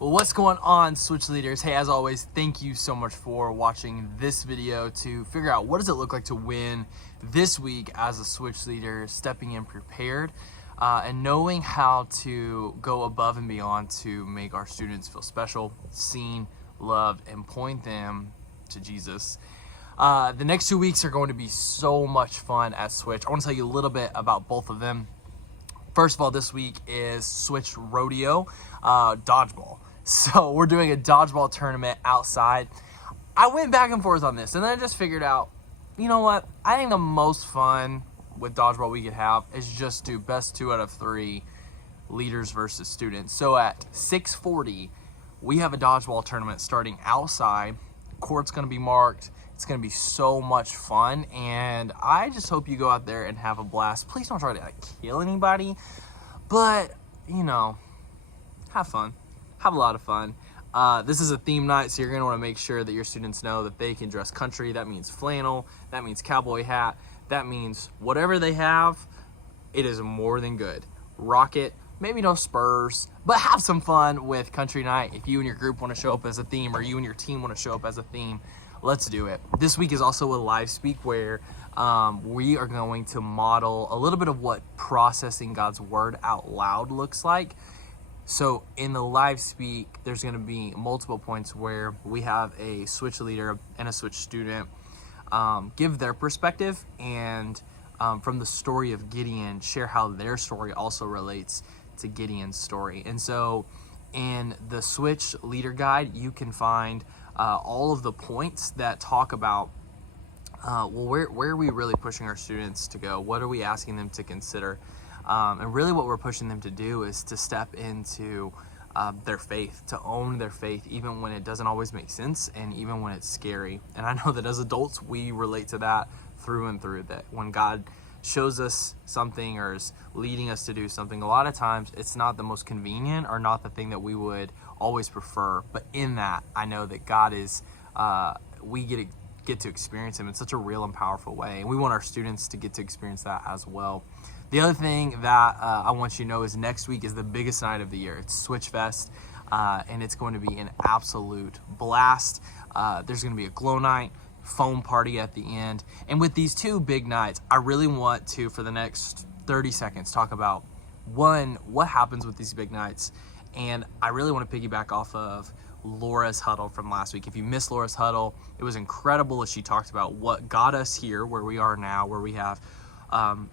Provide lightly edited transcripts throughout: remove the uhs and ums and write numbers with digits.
Well, what's going on, Switch Leaders? Hey, as always, thank you so much for watching this video to figure out what does it look like to win this week as a Switch Leader, stepping in prepared and knowing how to go above and beyond to make our students feel special, seen, loved, and point them to Jesus. The next 2 weeks are going to be so much fun at Switch. I want to tell you a little bit about both of them. First of all, this week is Switch Rodeo, dodgeball. So we're doing a dodgeball tournament outside. I went back and forth on this, and then I just figured out, you know what? I think the most fun with dodgeball we could have is just do best 2 out of 3 leaders versus students. So at 6:40, we have a dodgeball tournament starting outside. Court's going to be marked. It's going to be so much fun, and I just hope you go out there and have a blast. Please don't try to kill anybody, but, have fun. Have a lot of fun. This is a theme night, so you're going to want to make sure that your students know that they can dress country. That means flannel. That means cowboy hat. That means whatever they have, it is more than good. Rock it. Maybe no spurs, but have some fun with country night. If you and your group want to show up as a theme, or you and your team want to show up as a theme, let's do it. This week is also a live speak where we are going to model a little bit of what processing God's word out loud looks like. So in the live speak, there's going to be multiple points where we have a Switch leader and a Switch student give their perspective, and from the story of Gideon, share how their story also relates to Gideon's story. And so in the Switch leader guide, you can find all of the points that talk about where are we really pushing our students to go? What are we asking them to consider? And really what we're pushing them to do is to step into their faith, to own their faith, even when it doesn't always make sense and even when it's scary. And I know that as adults, we relate to that through and through, that when God shows us something or is leading us to do something, a lot of times it's not the most convenient or not the thing that we would always prefer. But in that, I know that God is, we get to experience Him in such a real and powerful way. And we want our students to get to experience that as well. The other thing that I want you to know is next week is the biggest night of the year. It's Switch Fest, and it's going to be an absolute blast. There's going to be a glow night, foam party at the end. And with these 2 big nights, I really want to, for the next 30 seconds, talk about, one, what happens with these big nights. And I really want to piggyback off of Laura's huddle from last week. If you missed Laura's huddle, it was incredible as she talked about what got us here, where we are now, where we have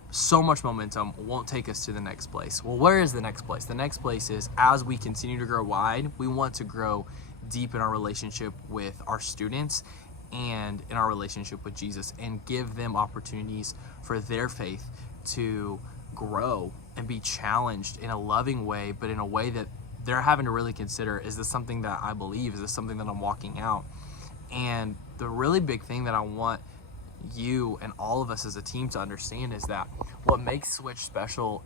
so much momentum won't take us to the next place. Well, where is the next place? The next place is, as we continue to grow wide, we want to grow deep in our relationship with our students and in our relationship with Jesus, and give them opportunities for their faith to grow and be challenged in a loving way, but in a way that they're having to really consider, is this something that I believe? Is this something that I'm walking out? And the really big thing that I want you and all of us as a team to understand is that what makes Switch special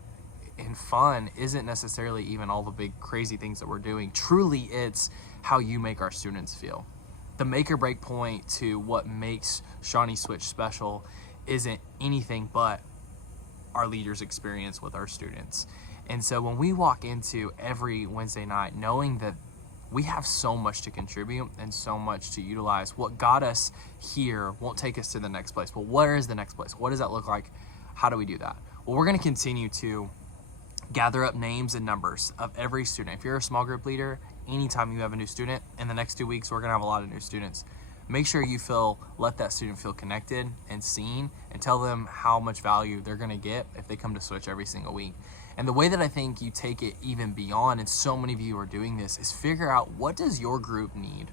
and fun isn't necessarily even all the big crazy things that we're doing. Truly, it's how you make our students feel. The make or break point to what makes Shawnee Switch special isn't anything but our leaders' experience with our students. And so when we walk into every Wednesday night knowing that we have so much to contribute and so much to utilize, what got us here won't take us to the next place. But where is the next place? What does that look like? How do we do that? Well, we're going to continue to gather up names and numbers of every student. If you're a small group leader, anytime you have a new student, in the next 2 weeks, we're going to have a lot of new students. Make sure you let that student feel connected and seen, and tell them how much value they're going to get if they come to Switch every single week. And the way that I think you take it even beyond, and so many of you are doing this, is figure out, what does your group need?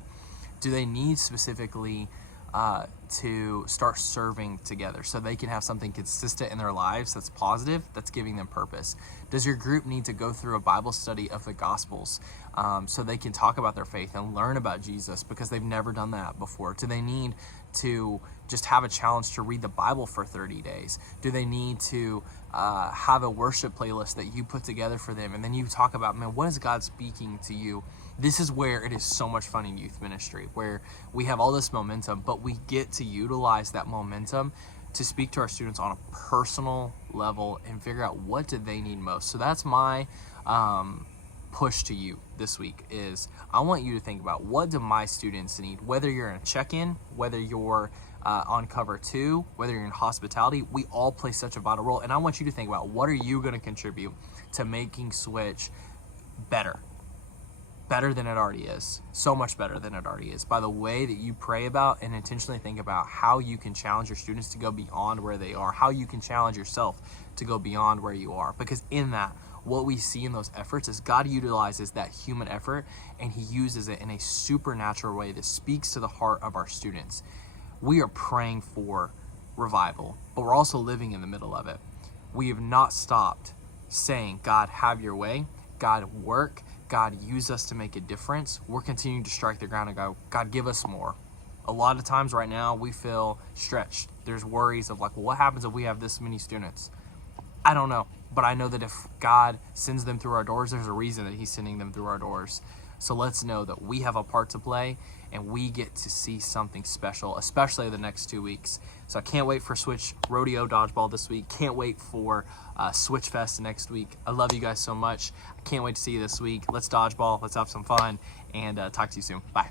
Do they need specifically to start serving together so they can have something consistent in their lives that's positive, that's giving them purpose? Does your group need to go through a Bible study of the Gospels so they can talk about their faith and learn about Jesus because they've never done that before? Do they need to just have a challenge to read the Bible for 30 days? Do they need to have a worship playlist that you put together for them, and then you talk about, man, what is God speaking to you? This is where it is so much fun in youth ministry, where we have all this momentum, but we get to utilize that momentum to speak to our students on a personal level and figure out what do they need most. So that's my push to you this week is I want you to think about, what do my students need? Whether you're in a check-in, whether you're on cover 2, whether you're in hospitality, we all play such a vital role. And I want you to think about, what are you going to contribute to making Switch better than it already is, so much better than it already is, by the way that you pray about and intentionally think about how you can challenge your students to go beyond where they are, how you can challenge yourself to go beyond where you are. Because in that, what we see in those efforts is God utilizes that human effort and he uses it in a supernatural way that speaks to the heart of our students. We are praying for revival, but we're also living in the middle of it. We have not stopped saying, God, have your way, God, work, God, use us to make a difference. We're continuing to strike the ground and go, God, give us more. A lot of times right now we feel stretched. There's worries of like, well, what happens if we have this many students? I don't know, but I know that if God sends them through our doors, there's a reason that he's sending them through our doors. So let's know that we have a part to play and we get to see something special, especially the next 2 weeks. So I can't wait for Switch Rodeo Dodgeball this week. Can't wait for Switch Fest next week. I love you guys so much. I can't wait to see you this week. Let's dodgeball. Let's have some fun, and talk to you soon. Bye.